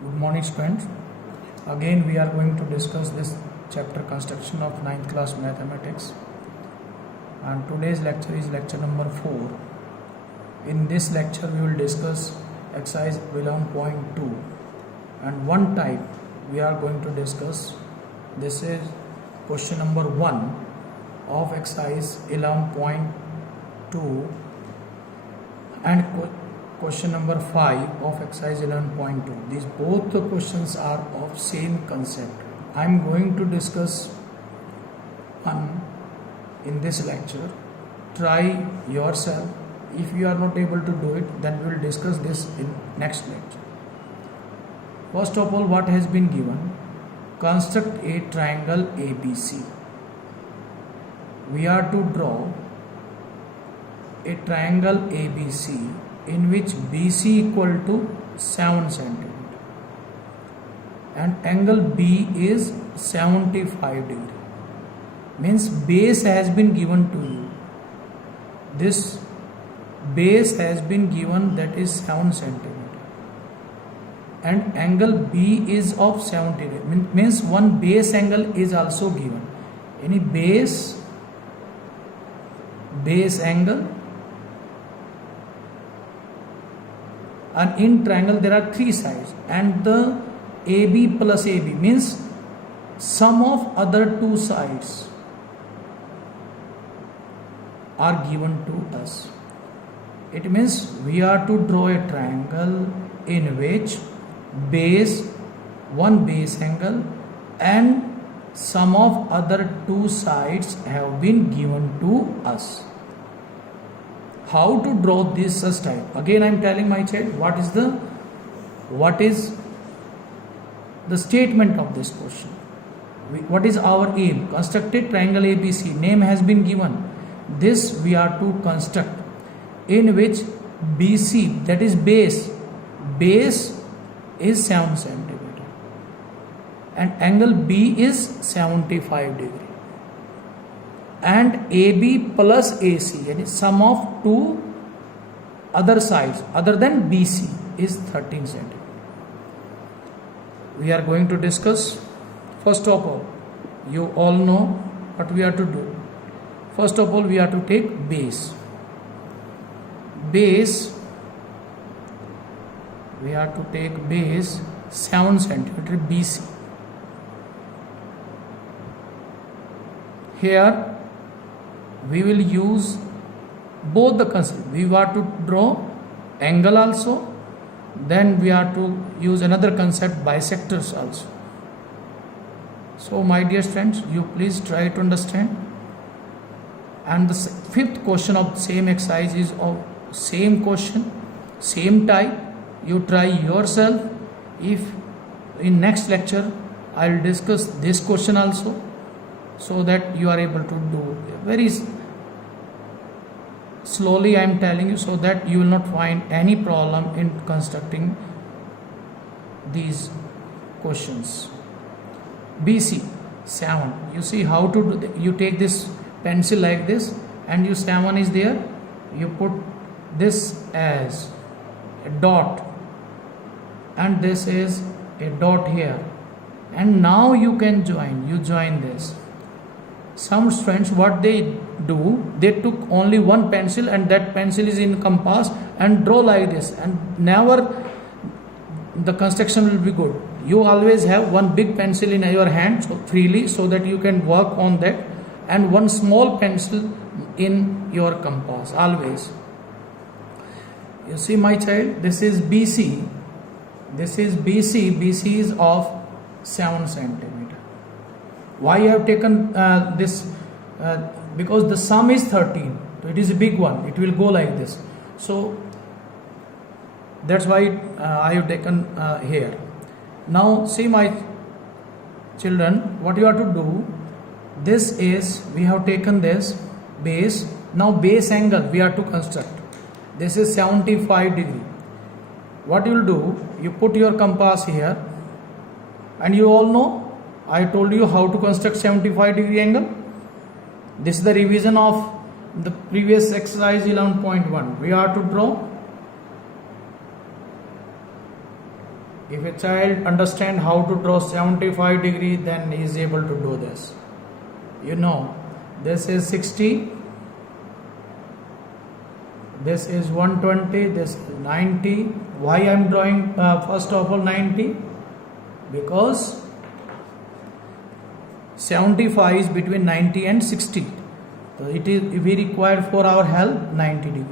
Good morning students. Again we are going to discuss this chapter construction of 9th class mathematics, and today's lecture is lecture number 4. In this lecture we will discuss exercise 11.2 and one type we are going to discuss. This is question number 1 of exercise 11.2 and question number 5 of exercise 11.2. These both the questions are of same concept. I am going to discuss one in this lecture. Try yourself. If you are not able to do it, then we will discuss this in next lecture. First of all, what has been given? Construct a triangle ABC. We are to draw a triangle ABC in which BC equal to 7 cm and angle B is 75 degree. Means base has been given to you. This base has been given, that is 7 cm, and angle B is of 70 degree. Means one base angle is also given. Any base angle, and in triangle there are 3 sides, and the AB plus AB means sum of other 2 sides are given to us. It means we are to draw a triangle in which one base angle and sum of other 2 sides have been given to us. How to draw this such type? Again I am telling my child what is the statement of this question. What is our aim? Constructed triangle ABC. Name has been given. This we are to construct in which BC, that is base is 7 cm and angle B is 75 degree. And AB plus AC, yani sum of 2 other sides other than BC is 13 cm. We are going to discuss. First of all, you all know what we are to do. First of all, we are to take base. We are to take base 7 cm BC. Here we will use both the concept. We are to draw angle also, then we are to use another concept, bisectors also. So my dear friends, you please try to understand. And the fifth question of same exercise is of same question, same type. You try yourself. If in next lecture I will discuss this question also, so that you are able to do very slowly. I am telling you, so that you will not find any problem in constructing these questions. BC 7. You see how to do. You take this pencil like this, and you 7 is there. You put this as a dot, and this is a dot here, and now you can join. You join this. Some students, what they do, they took only one pencil, and that pencil is in compass, and draw like this, and never the construction will be good. You always have one big pencil in your hand, so freely, so that you can work on that, and one small pencil in your compass always. You see my child, this is BC. This is BC. BC is of 7 cm. Why I have taken this? Because the sum is 13. So it is a big one. It will go like this. So that's why I have taken here. Now see my children, what you have to do. This is, we have taken this base. Now base angle we are to construct. This is 75 degree. What you will do? You put your compass here, and you all know I told you how to construct 75 degree angle. This is the revision of the previous exercise 11.1. We are to draw If a child understand how to draw 75 degree, then he is able to do this. You know, this is 60, this is 120, this is 90. Why I am drawing first of all 90? Because 75 is between 90 and 60. So it is, we require for our help 90 degree.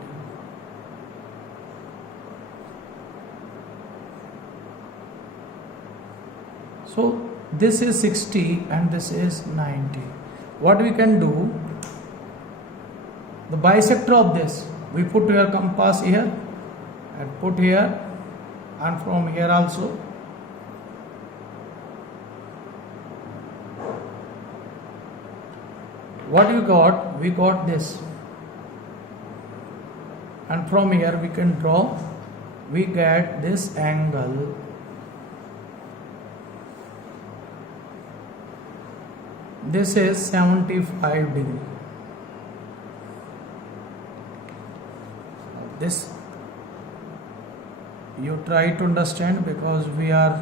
So this is 60 and this is 90. What we can do, the bisector of this, we put your compass here and put here, and from here also. What we got? We got this, and from here we can draw, we get this angle. This is 75 degree. This you try to understand, because we are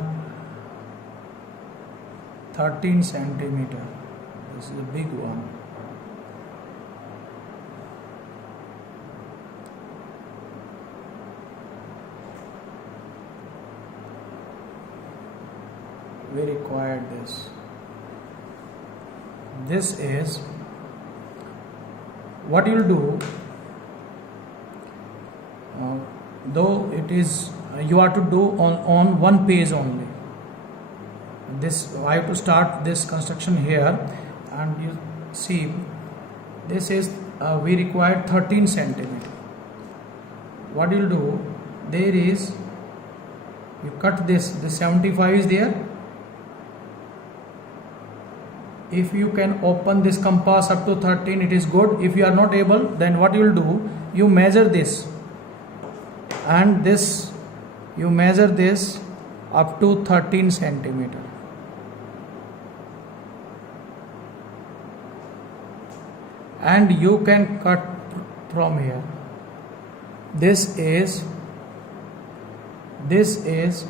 13 centimeter. This is a big one. We required this. This is what you'll do. Though it is, you have to do on one page only. This I have to start this construction here, and you see this is we require 13 centimeter. What you'll do, there is, you cut this 75 is there. If you can open this compass up to 13, it is good. If you are not able, then what you will do, you measure this, and this you measure this up to 13 centimeter. And you can cut from here. This is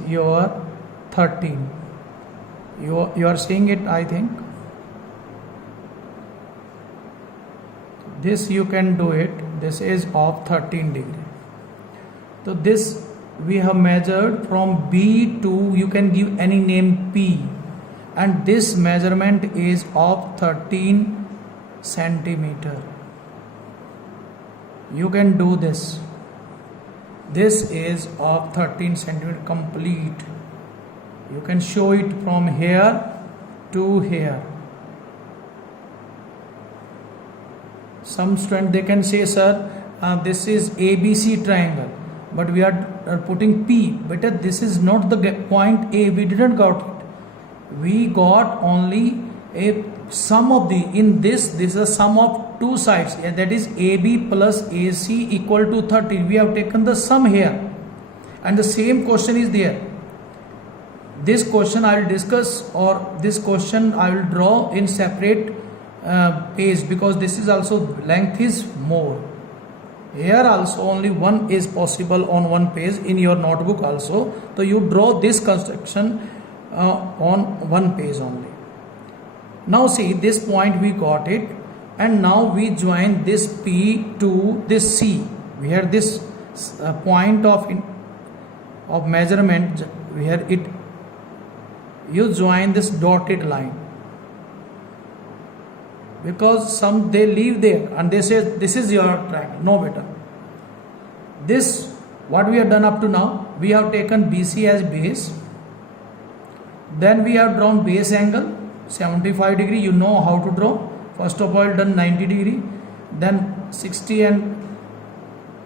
your 13. You are seeing it, I think. This you can do it. This is of 13 degree. So this we have measured from B to, you can give any name P, and this measurement is of 13 centimeter. You can do this. This is of 13 centimeter complete. You can show it from here to here. Some student, they can say, sir, this is ABC triangle, but we are putting P. But this is not the point A. We didn't got it. We got only a sum of the, in this is a sum of two sides, that is AB plus AC equal to 13. We have taken the sum here, and the same question is there. This question I will discuss, or this question I will draw in separate page, because this is also length is more. Here also only one is possible on one page in your notebook also. So you draw this construction on one page only. Now see, this point we got it, and now we join this P to this C. We have this point of measurement where it, you join this dotted line, because some they leave there and they say this is your triangle. No, better. This, what we have done up to now, we have taken BC as base, then we have drawn base angle 75 degree. You know how to draw. First of all, done 90 degree, then 60 and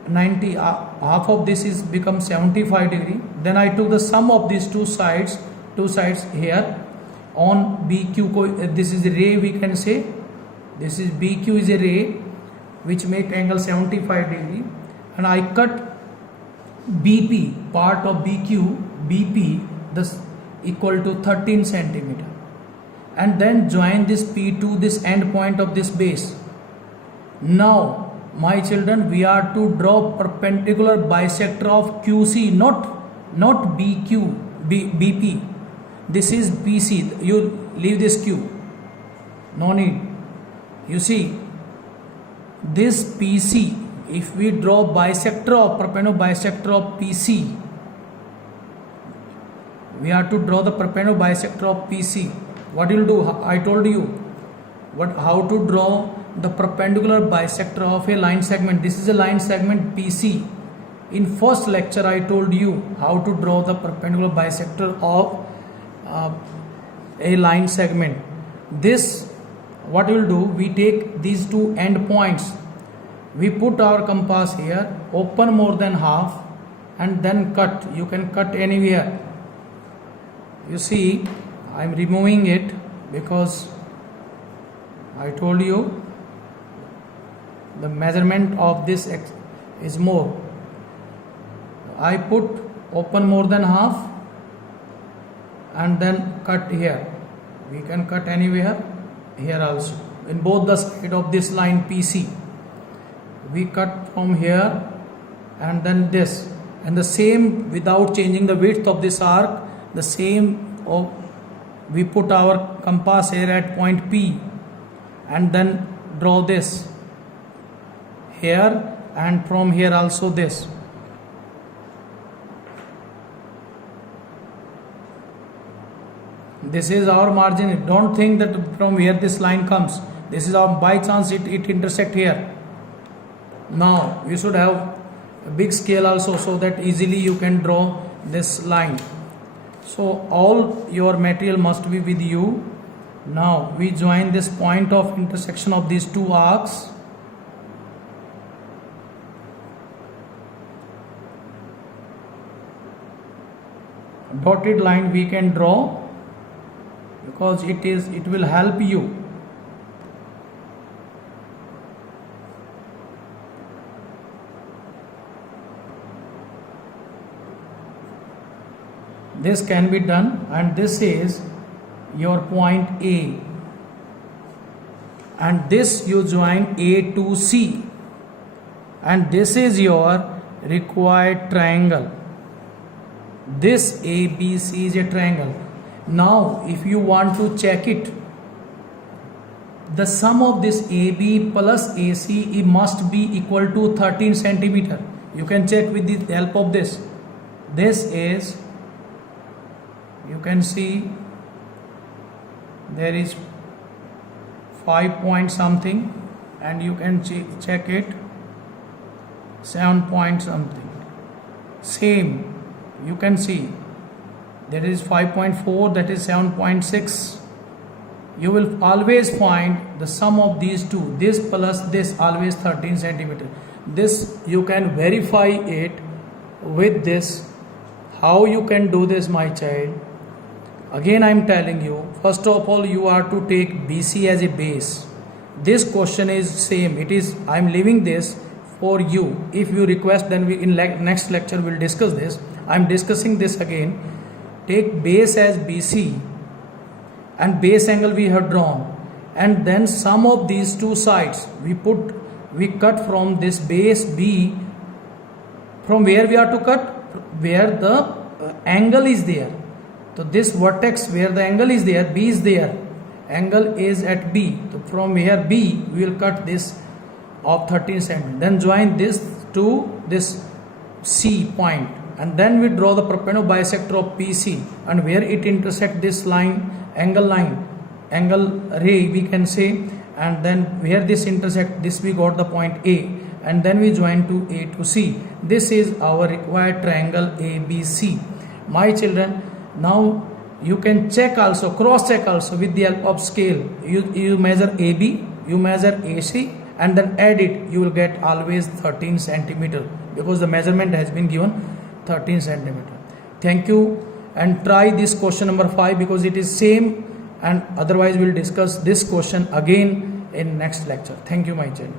90, half of this is become 75 degree. Then I took the sum of these two sides here on BQ. This is a ray, we can say. This is BQ is a ray which make angle 75 degree, and I cut BP, part of BQ, BP, this equal to 13 centimeter, and then join this P to this end point of this base. Now, my children, we are to draw perpendicular bisector of QC, not BQ. BP. This is BC. You leave this Q. No need. You see, this PC, if we draw bisector of perpendicular bisector of PC, we have to draw the perpendicular bisector of PC. What you will do? I told you how to draw the perpendicular bisector of a line segment. This is a line segment PC. In first lecture I told you how to draw the perpendicular bisector of a line segment. This, what we will do, we take these two end points, we put our compass here, open more than half and then cut. You can cut anywhere. You see, I am removing it because I told you the measurement of this is more. I put open more than half and then cut here. We can cut anywhere, here also. In both the side of this line PC, we cut from here and then this. And the same, without changing the width of this arc, the same we put our compass here at point P and then draw this here, and from here also this. This is our margin. Don't think that from where this line comes. This is our, by chance it intersect here. Now you should have a big scale also, so that easily you can draw this line. So all your material must be with you. Now we join this point of intersection of these two arcs. Dotted line we can draw because it will help you. This can be done, and this is your point A, and this you join A to C, and this is your required triangle. This ABC is a triangle. Now if you want to check it, the sum of this AB plus AC must be equal to 13 centimeter. You can check with the help of this. This is, you can see there is 5 point something, and you can check it 7 point something. Same, you can see there is 5.4, that is 7.6. You will always find the sum of these two, this plus this, always 13 centimeter. This you can verify it with this. How you can do this, my child? Again I am telling you, first of all you are to take BC as a base. This question is same, it is, I am leaving this for you. If you request, then we in next lecture will discuss this. I am discussing this again. Take base as BC and base angle we have drawn, and then sum of these two sides we cut from this base B. From where we are to cut? Where the angle is there. So this vertex where the angle is there, B is there, angle is at B. So from here B we will cut this of 13 cm. Then join this to this C point, and then we draw the perpendicular bisector of PC, and where it intersect this line, angle ray we can say, and then where this intersect, this we got the point A, and then we join to A to C. This is our required triangle ABC. My children, now you can check also, cross check also with the help of scale. You measure AB, you measure AC, and then add it. You will get always 13 centimeter because the measurement has been given 13 centimeter. Thank you, and try this question number 5 because it is same, and otherwise we will discuss this question again in next lecture. Thank you, my child.